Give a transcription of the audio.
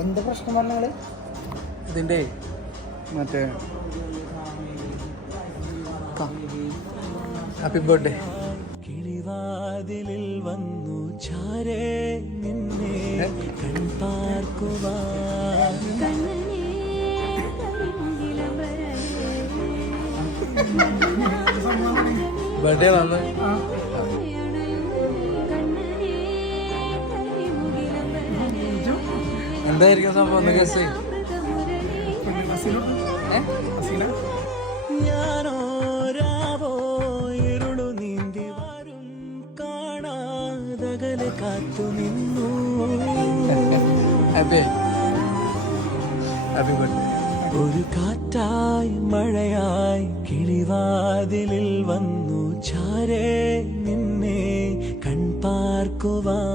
എന്താ പ്രശ്നം പറഞ്ഞാൽ ഇതിൻ്റെ മറ്റേ ഹാപ്പി ബർത്ത്ഡേ കിളിവാതിലിൽ വന്നു ചാരേ നിന്നെ കൺപാർക്കുവാൻ ബർത്ത്ഡേ വന്ന് എന്തായിരിക്കും സംഭവം ഒന്ന് ഗസ് ഞാനോരാവോ ഇരുളു നീന്തി വരും കാണാതകലെ കാത്തു നിന്നു ഹാപ്പി ഹാപ്പി ബർത്ത്ഡേ ഒരു കാറ്റായി മഴയായി കിളിവാതിലിൽ വന്നു ചാരേ നിന്നെ കൺപാർക്കുവാൻ